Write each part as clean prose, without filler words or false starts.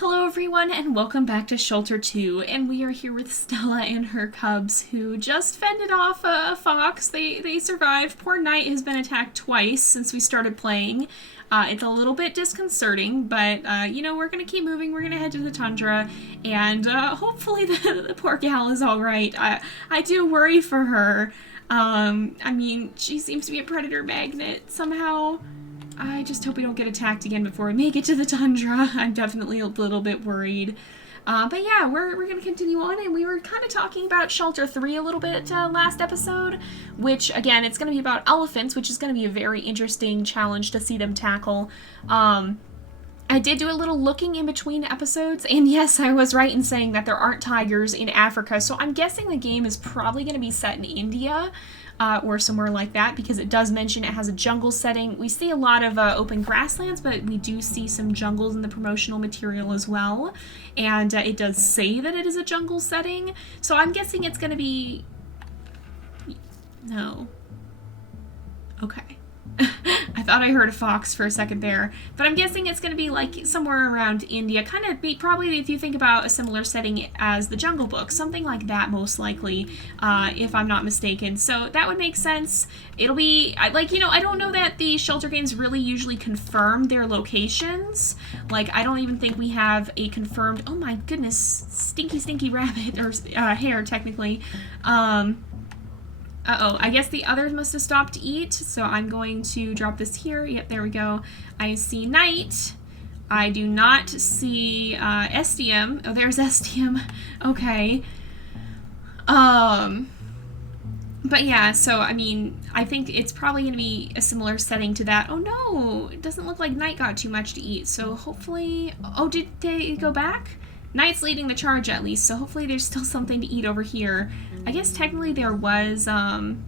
Hello everyone and welcome back to Shelter 2, and we are here with Stella and her cubs who just fended off a fox. They survived. Poor Knight has been attacked twice since we started playing. It's a little bit disconcerting, but we're gonna keep moving. We're gonna head to the Tundra, and hopefully the poor gal is alright. I do worry for her. I mean, she seems to be a predator magnet somehow. I just hope we don't get attacked again before we make it to the Tundra. I'm definitely a little bit worried. But yeah, we're going to continue on, and we were kind of talking about Shelter 3 a little bit last episode, which, again, it's going to be about elephants, which is going to be a very interesting challenge to see them tackle. I did do a little looking in between episodes, and yes, I was right in saying that there aren't tigers in Africa, so I'm guessing the game is probably going to be set in India. Or somewhere like that, because it does mention it has a jungle setting. We see a lot of open grasslands, but we do see some jungles in the promotional material as well. And it does say that it is a jungle setting. So I'm guessing it's going to be... No. Okay. I thought I heard a fox for a second there. But I'm guessing it's going to be like somewhere around India. Kind of be probably, if you think about a similar setting as the Jungle Book. Something like that, most likely, if I'm not mistaken. So that would make sense. It'll be, I don't know that the Shelter games really usually confirm their locations. Like, I don't even think we have a confirmed, oh my goodness, stinky rabbit, or hare, technically. Uh-oh, I guess the others must have stopped to eat, so I'm going to drop this here. Yep, there we go. I see Knight. I do not see SDM. Oh, there's SDM. Okay. But yeah, so, I mean, I think it's probably going to be a similar setting to that. Oh no, it doesn't look like Knight got too much to eat, so hopefully... Oh, did they go back? Knight's leading the charge at least, so hopefully there's still something to eat over here. I guess technically there was an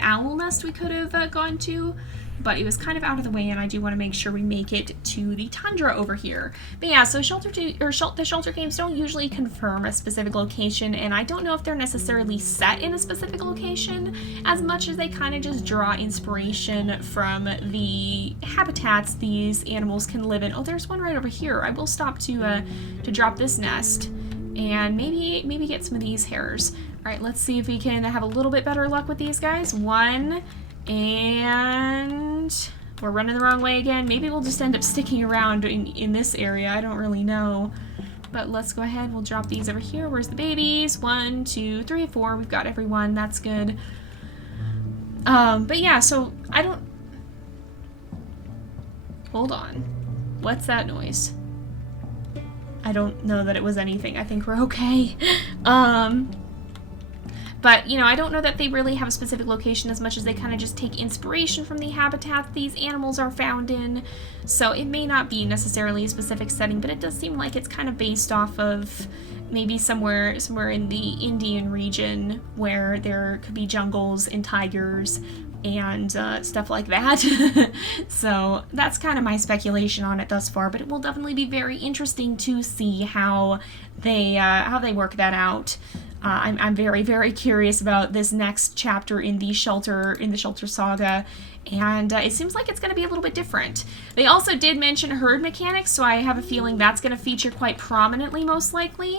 owl nest we could have gone to, but it was kind of out of the way, and I do want to make sure we make it to the Tundra over here. But yeah, so the Shelter games don't usually confirm a specific location, and I don't know if they're necessarily set in a specific location as much as they kind of just draw inspiration from the habitats these animals can live in. Oh, there's one right over here. I will stop to drop this nest and maybe get some of these hares. All right, let's see if we can have a little bit better luck with these guys. One. And we're running the wrong way again. Maybe we'll just end up sticking around in this area. I don't really know. But let's go ahead. We'll drop these over here. Where's the babies? 1, 2, 3, 4. We've got everyone. That's good. But yeah, so I don't... Hold on. What's that noise? I don't know that it was anything. I think we're okay. But, I don't know that they really have a specific location as much as they kind of just take inspiration from the habitat these animals are found in. So it may not be necessarily a specific setting, but it does seem like it's kind of based off of maybe somewhere in the Indian region where there could be jungles and tigers and stuff like that. So that's kind of my speculation on it thus far, but it will definitely be very interesting to see how they work that out. I'm very, very curious about this next chapter in the Shelter saga, and it seems like it's going to be a little bit different. They also did mention herd mechanics, so I have a feeling that's going to feature quite prominently, most likely.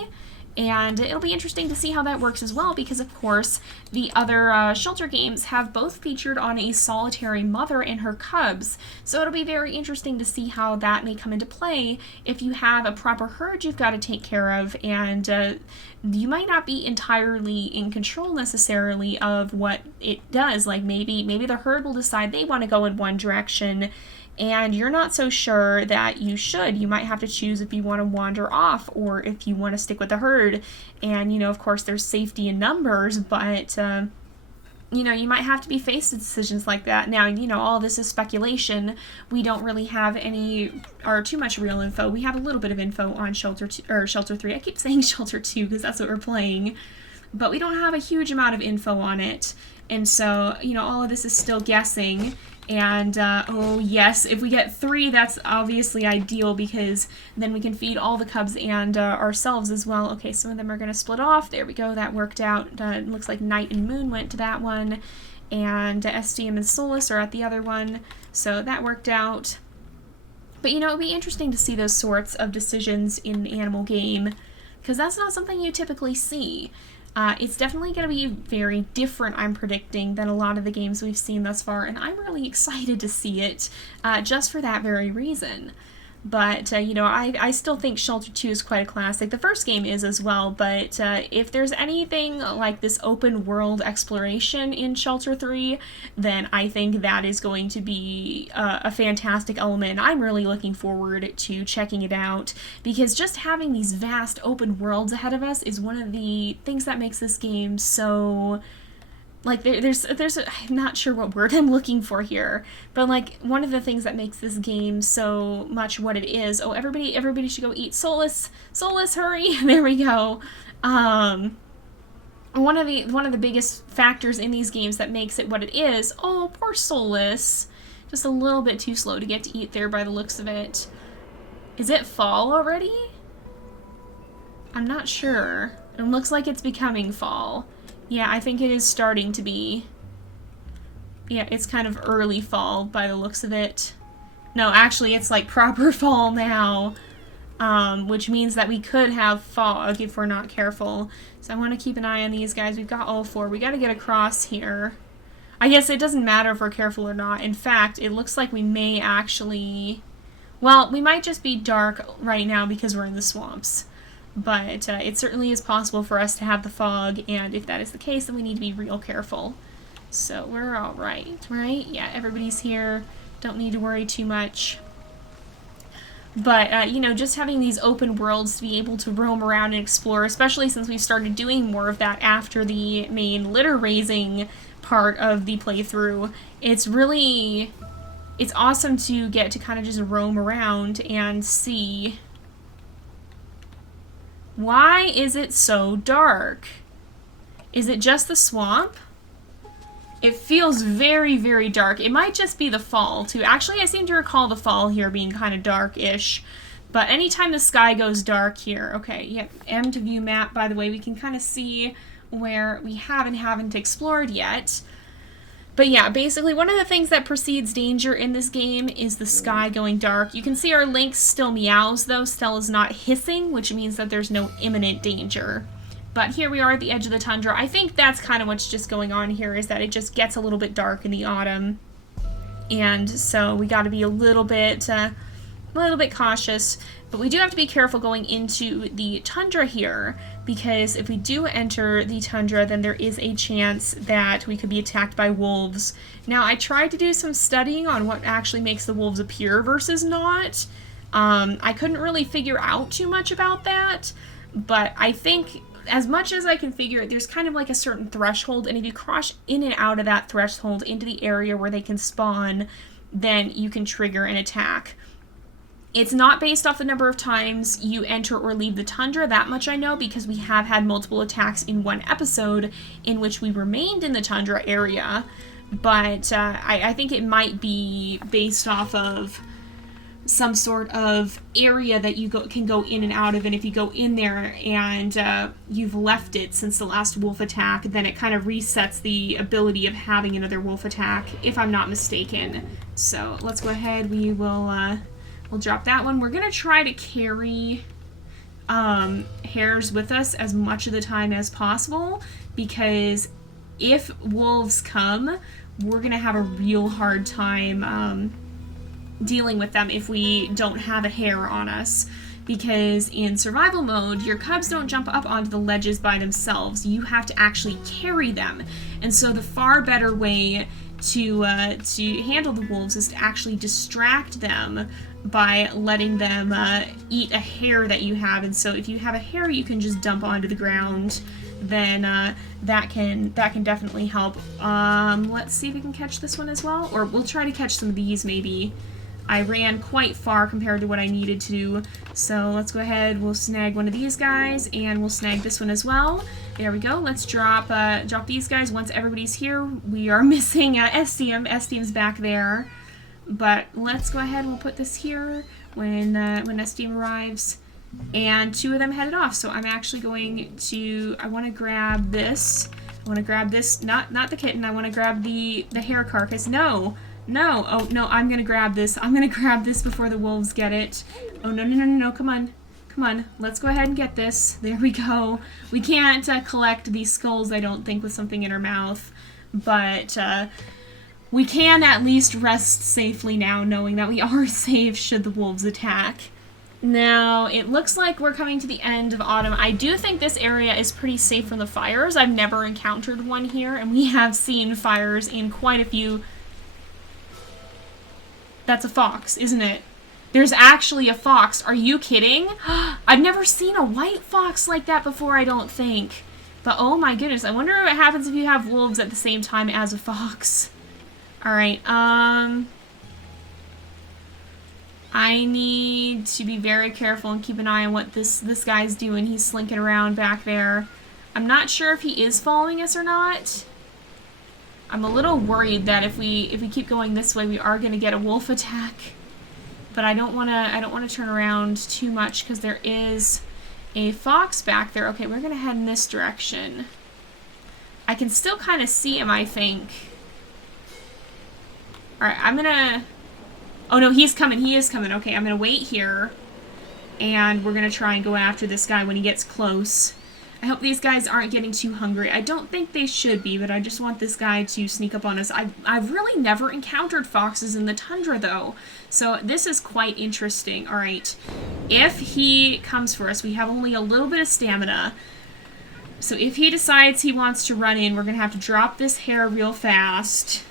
And it'll be interesting to see how that works as well, because of course the other Shelter games have both featured on a solitary mother and her cubs. So it'll be very interesting to see how that may come into play if you have a proper herd you've got to take care of, and you might not be entirely in control necessarily of what it does. Like maybe the herd will decide they want to go in one direction, and you're not so sure that you should. You might have to choose if you want to wander off or if you want to stick with the herd. And, of course, there's safety in numbers, but, you might have to be faced with decisions like that. Now, all this is speculation. We don't really have any or too much real info. We have a little bit of info on Shelter 3. I keep saying Shelter 2 because that's what we're playing. But we don't have a huge amount of info on it. And so, all of this is still guessing. And, oh yes, if we get 3, that's obviously ideal, because then we can feed all the cubs and ourselves as well. Okay, some of them are going to split off. There we go, that worked out. It looks like Night and Moon went to that one, and SDM and Solus are at the other one, so that worked out. But, you know, it'd be interesting to see those sorts of decisions in an animal game, because that's not something you typically see. It's definitely going to be very different, I'm predicting, than a lot of the games we've seen thus far, and I'm really excited to see it, just for that very reason. But, you know, I still think Shelter 2 is quite a classic. The first game is as well, but if there's anything like this open world exploration in Shelter 3, then I think that is going to be a fantastic element. I'm really looking forward to checking it out, because just having these vast open worlds ahead of us is one of the things that makes this game so... Like, there's I'm not sure what word I'm looking for here, but, like, one of the things that makes this game so much what it is, oh, everybody should go eat Solus, hurry, there we go. One of the biggest factors in these games that makes it what it is, oh, poor Solus, just a little bit too slow to get to eat there by the looks of it. Is it fall already? I'm not sure. It looks like it's becoming fall. Yeah, I think it is starting to be. Yeah, it's kind of early fall by the looks of it. No, actually, it's like proper fall now, which means that we could have fog if we're not careful. So I want to keep an eye on these guys. We've got all four. We got to get across here. I guess it doesn't matter if we're careful or not. In fact, it looks like we may actually... Well, we might just be dark right now because we're in the swamps. But it certainly is possible for us to have the fog, and if that is the case, then we need to be real careful. So we're all right? Yeah, everybody's here. Don't need to worry too much. But, you know, just having these open worlds to be able to roam around and explore, especially since we started doing more of that after the main litter raising part of the playthrough, it's awesome to get to kind of just roam around and see... Why is it so dark? Is it just the swamp? It feels very, very dark. It might just be the fall, too. Actually, I seem to recall the fall here being kind of dark-ish. But anytime the sky goes dark here... Okay, yep, M to view map, by the way. We can kind of see where we haven't explored yet. But yeah, basically one of the things that precedes danger in this game is the sky going dark. You can see our lynx still meows though. Stella's not hissing, which means that there's no imminent danger. But here we are at the edge of the tundra. I think that's kind of what's just going on here, is that it just gets a little bit dark in the autumn. And so we got to be a little bit cautious. But we do have to be careful going into the tundra here, because if we do enter the tundra, then there is a chance that we could be attacked by wolves. Now, I tried to do some studying on what actually makes the wolves appear versus not. I couldn't really figure out too much about that, but I think as much as I can figure it, there's kind of like a certain threshold, and if you cross in and out of that threshold into the area where they can spawn, then you can trigger an attack. It's not based off the number of times you enter or leave the tundra, that much I know, because we have had multiple attacks in one episode in which we remained in the tundra area, but I think it might be based off of some sort of area that you can go in and out of, and if you go in there and you've left it since the last wolf attack, then it kind of resets the ability of having another wolf attack, if I'm not mistaken. So let's go ahead, we'll drop that one. We're going to try to carry hares with us as much of the time as possible, because if wolves come, we're going to have a real hard time dealing with them if we don't have a hare on us. Because in survival mode, your cubs don't jump up onto the ledges by themselves. You have to actually carry them. And so the far better way to handle the wolves is to actually distract them by letting them eat a hare that you have. And so if you have a hare you can just dump onto the ground, then that can definitely help. Let's see if we can catch this one as well, or we'll try to catch some of these maybe. I ran quite far compared to what I needed to, so let's go ahead, we'll snag one of these guys, and we'll snag this one as well. There we go. Let's drop these guys once everybody's here. We are missing Esteem. Esteem's back there. But let's go ahead and we'll put this here when Esteem arrives. And two of them headed off, so I'm actually going to... I want to grab this. I want to grab this, not the kitten, I want to grab the hare carcass. No! No. Oh, no, I'm gonna grab this. I'm gonna grab this before the wolves get it. Oh, no, no, no, no, no, come on. Come on, let's go ahead and get this. There we go. We can't collect these skulls, I don't think, with something in our mouth. But we can at least rest safely now, knowing that we are safe should the wolves attack. Now, it looks like we're coming to the end of autumn. I do think this area is pretty safe from the fires. I've never encountered one here, and we have seen fires in quite a few. That's a fox, isn't it? There's actually a fox. Are you kidding? I've never seen a white fox like that before, I don't think. But oh my goodness, I wonder what happens if you have wolves at the same time as a fox. Alright, I need to be very careful and keep an eye on what this guy's doing. He's slinking around back there. I'm not sure if he is following us or not. I'm a little worried that if we keep going this way, we are going to get a wolf attack. But I don't want to turn around too much because there is a fox back there. Okay, we're going to head in this direction. I can still kind of see him, I think. Alright, I'm going to... Oh no, he's coming. He is coming. Okay, I'm going to wait here. And we're going to try and go after this guy when he gets close. I hope these guys aren't getting too hungry. I don't think they should be, but I just want this guy to sneak up on us. I've really never encountered foxes in the tundra, though. So this is quite interesting. All right. If he comes for us, we have only a little bit of stamina. So if he decides he wants to run in, we're going to have to drop this hare real fast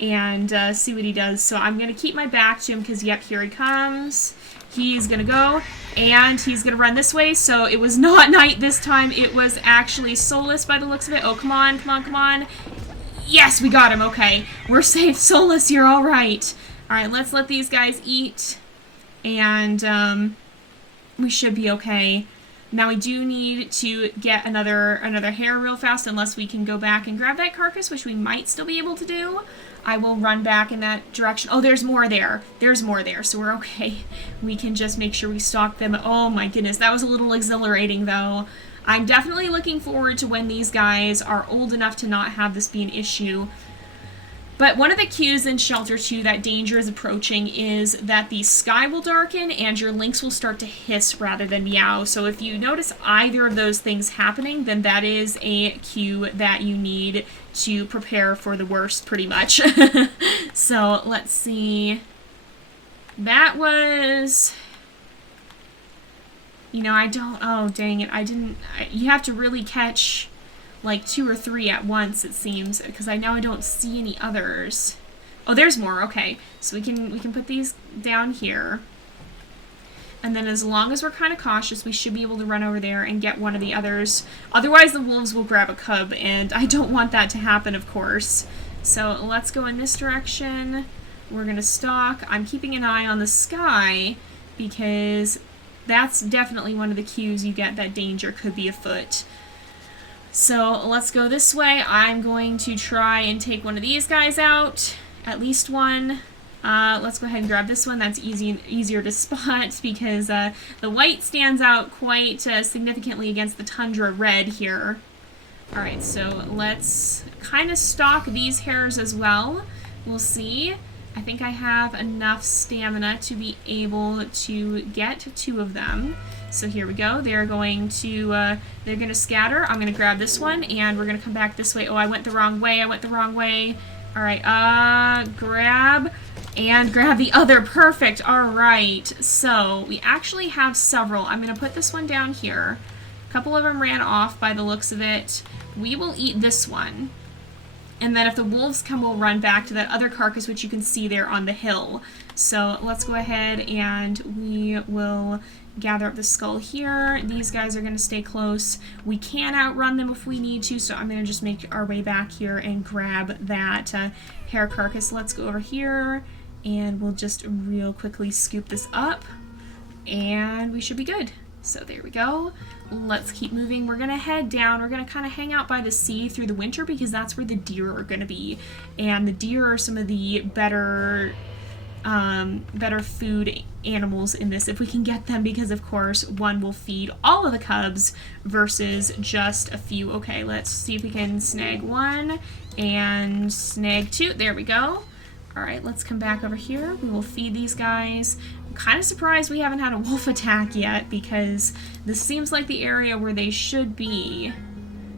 and see what he does. So I'm going to keep my back to him because, yep, here he comes. He's going to go, and he's going to run this way, so it was not night this time. It was actually soulless by the looks of it. Oh, come on, come on, come on. Yes, we got him. Okay, we're safe. Soulless, you're all right. All right, let's let these guys eat, and we should be okay. Now we do need to get another hare real fast, unless we can go back and grab that carcass, which we might still be able to do. I will run back in that direction. Oh, there's more there. There's more there, so we're okay. We can just make sure we stock them. Oh my goodness, that was a little exhilarating though. I'm definitely looking forward to when these guys are old enough to not have this be an issue. But one of the cues in Shelter 2 that danger is approaching is that the sky will darken and your lynx will start to hiss rather than meow. So if you notice either of those things happening, then that is a cue that you need to prepare for the worst, pretty much. So let's see. That was... You know, oh, dang it. You have to really catch like 2 or 3 at once, it seems, because I know I don't see any others. Oh, there's more. Okay, so we can put these down here, and then as long as we're kind of cautious, we should be able to run over there and get one of the others. Otherwise, the wolves will grab a cub, and I don't want that to happen, of course. So let's go in this direction. We're gonna stalk. I'm keeping an eye on the sky because that's definitely one of the cues you get that danger could be afoot. So let's go this way. I'm going to try and take one of these guys out, at least one. Let's go ahead and grab this one. That's easier to spot because the white stands out quite significantly against the tundra red here. Alright, so let's kind of stalk these hares as well. We'll see. I think I have enough stamina to be able to get 2 of them. So here we go. They're going to scatter. I'm going to grab this one, and we're going to come back this way. Oh, I went the wrong way. All right, grab, and grab the other. Perfect. All right. So we actually have several. I'm going to put this one down here. A couple of them ran off by the looks of it. We will eat this one. And then if the wolves come, we'll run back to that other carcass, which you can see there on the hill. So let's go ahead and we will gather up the skull here. These guys are going to stay close. We can outrun them if we need to, so I'm going to just make our way back here and grab that hare carcass. Let's go over here, and we'll just real quickly scoop this up, and we should be good. So there we go. Let's keep moving. We're going to head down. We're going to kind of hang out by the sea through the winter because that's where the deer are going to be. And the deer are some of the better food animals in this if we can get them, because of course one will feed all of the cubs versus just a few. Okay, let's see if we can snag 1 and snag 2. There we go. Alright, let's come back over here. We will feed these guys. I'm kind of surprised we haven't had a wolf attack yet, because this seems like the area where they should be.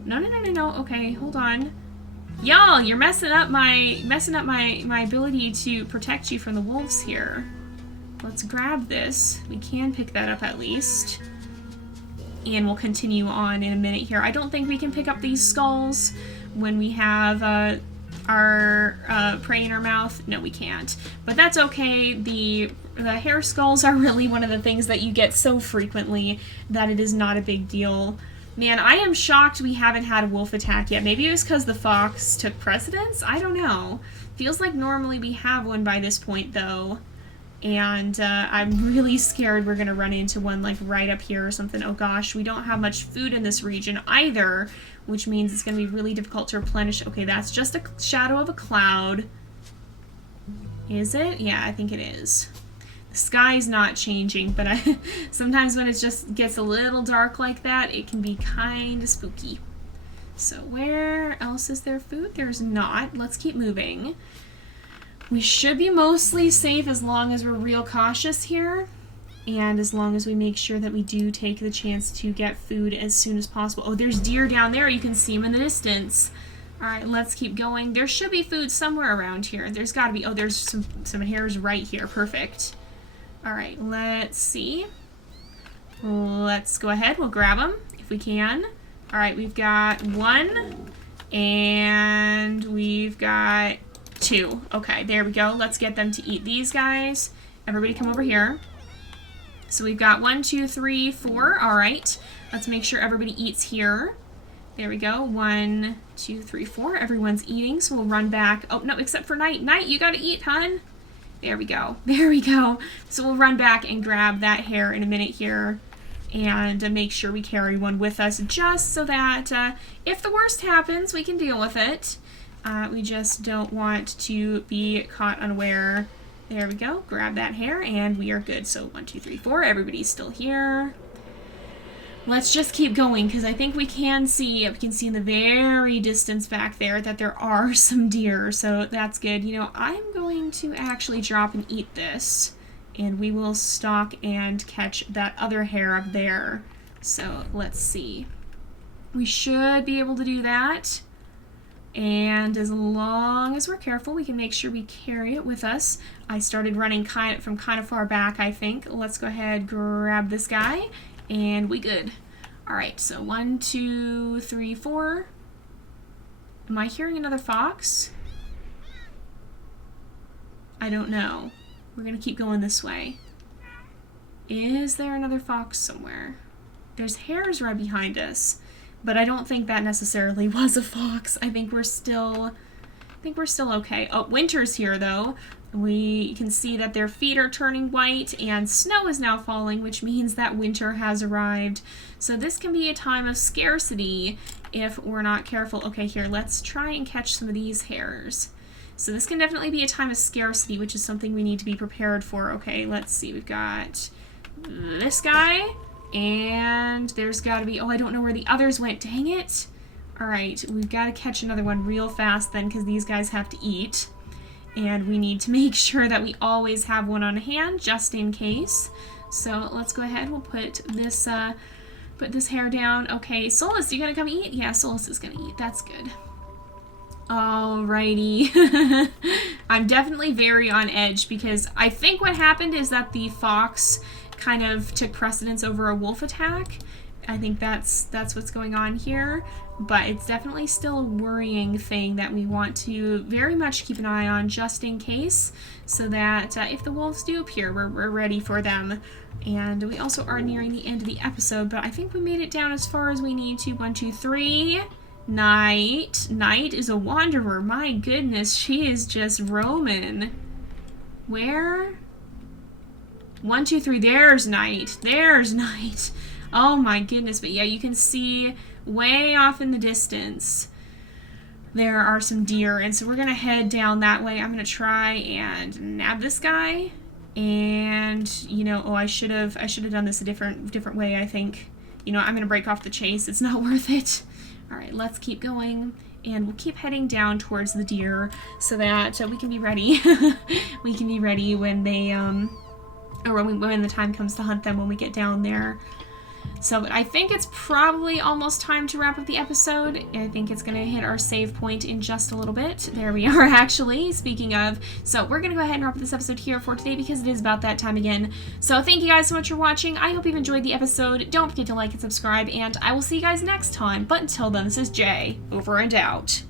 No. Okay, hold on. Y'all, you're messing up my ability to protect you from the wolves here. Let's grab this. We can pick that up at least. And we'll continue on in a minute here. I don't think we can pick up these skulls when we have our prey in our mouth. No, we can't. But that's okay. The hair skulls are really one of the things that you get so frequently that it is not a big deal. Man, I am shocked we haven't had a wolf attack yet. Maybe it was because the fox took precedence? I don't know. Feels like normally we have one by this point, though. And I'm really scared we're going to run into one, like, right up here or something. Oh, gosh, we don't have much food in this region either, which means it's going to be really difficult to replenish. Okay, that's just a shadow of a cloud. Is it? Yeah, I think it is. The sky's not changing, but sometimes when it just gets a little dark like that, it can be kind of spooky. So where else is there food? There's not. Let's keep moving. We should be mostly safe as long as we're real cautious here, and as long as we make sure that we do take the chance to get food as soon as possible. Oh, there's deer down there. You can see them in the distance. Alright, let's keep going. There should be food somewhere around here. There's got to be. Oh, there's some hares right here. Perfect. Alright, let's see. Let's go ahead. We'll grab them if we can. Alright, we've got 1, and we've got 2. Okay, there we go. Let's get them to eat these guys. Everybody come over here. So we've got 1, 2, 3, 4. Alright, let's make sure everybody eats here. There we go. 1, 2, 3, 4. Everyone's eating, so we'll run back. Oh, no, except for Night. Night, you gotta eat, hun. There we go. There we go. So we'll run back and grab that hare in a minute here and make sure we carry one with us just so that if the worst happens, we can deal with it. We just don't want to be caught unaware. There we go. Grab that hare and we are good. So 1, 2, 3, 4. Everybody's still here. Let's just keep going, because I think we can see in the very distance back there that there are some deer, so that's good. You know, I'm going to actually drop and eat this, and we will stalk and catch that other hare up there. So let's see. We should be able to do that, and as long as we're careful, we can make sure we carry it with us. I started running from kind of far back, I think. Let's go ahead, grab this guy. And we good. Alright, so 1, 2, 3, 4. Am I hearing another fox? I don't know. We're gonna keep going this way. Is there another fox somewhere? There's hares right behind us, but I don't think that necessarily was a fox. I think we're still okay. Oh, winter's here though. We can see that their feet are turning white and snow is now falling, which means that winter has arrived. So this can be a time of scarcity if we're not careful. Okay, here, let's try and catch some of these hares. So this can definitely be a time of scarcity, which is something we need to be prepared for. Okay, let's see. We've got this guy, and there's got to be... Oh, I don't know where the others went. Dang it. All right, we've got to catch another one real fast then, because these guys have to eat. And we need to make sure that we always have one on hand, just in case. So let's go ahead. We'll put this hare down. Okay, Solus, you gonna come eat? Yeah, Solus is gonna eat. That's good. Alrighty. I'm definitely very on edge because I think what happened is that the fox kind of took precedence over a wolf attack. I think that's what's going on here, but it's definitely still a worrying thing that we want to very much keep an eye on just in case, so that if the wolves do appear, we're ready for them. And we also are nearing the end of the episode, but I think we made it down as far as we need to. 1, 2, 3. Night. Night is a wanderer. My goodness, she is just roaming. Where? 1, 2, 3. There's Night. There's Night. Oh my goodness, but yeah, you can see way off in the distance there are some deer, and so we're gonna head down that way. I'm gonna try and nab this guy, and you know, oh, I should have done this a different way, I think. You know, I'm gonna break off the chase. It's not worth it. All right, let's keep going. and we'll keep heading down towards the deer so that we can be ready. We can be ready when they, or when the time comes to hunt them when we get down there. So I think it's probably almost time to wrap up the episode. I think it's going to hit our save point in just a little bit. There we are, actually, speaking of. So we're going to go ahead and wrap up this episode here for today because it is about that time again. So thank you guys so much for watching. I hope you've enjoyed the episode. Don't forget to like and subscribe, and I will see you guys next time. But until then, this is Jay, over and out.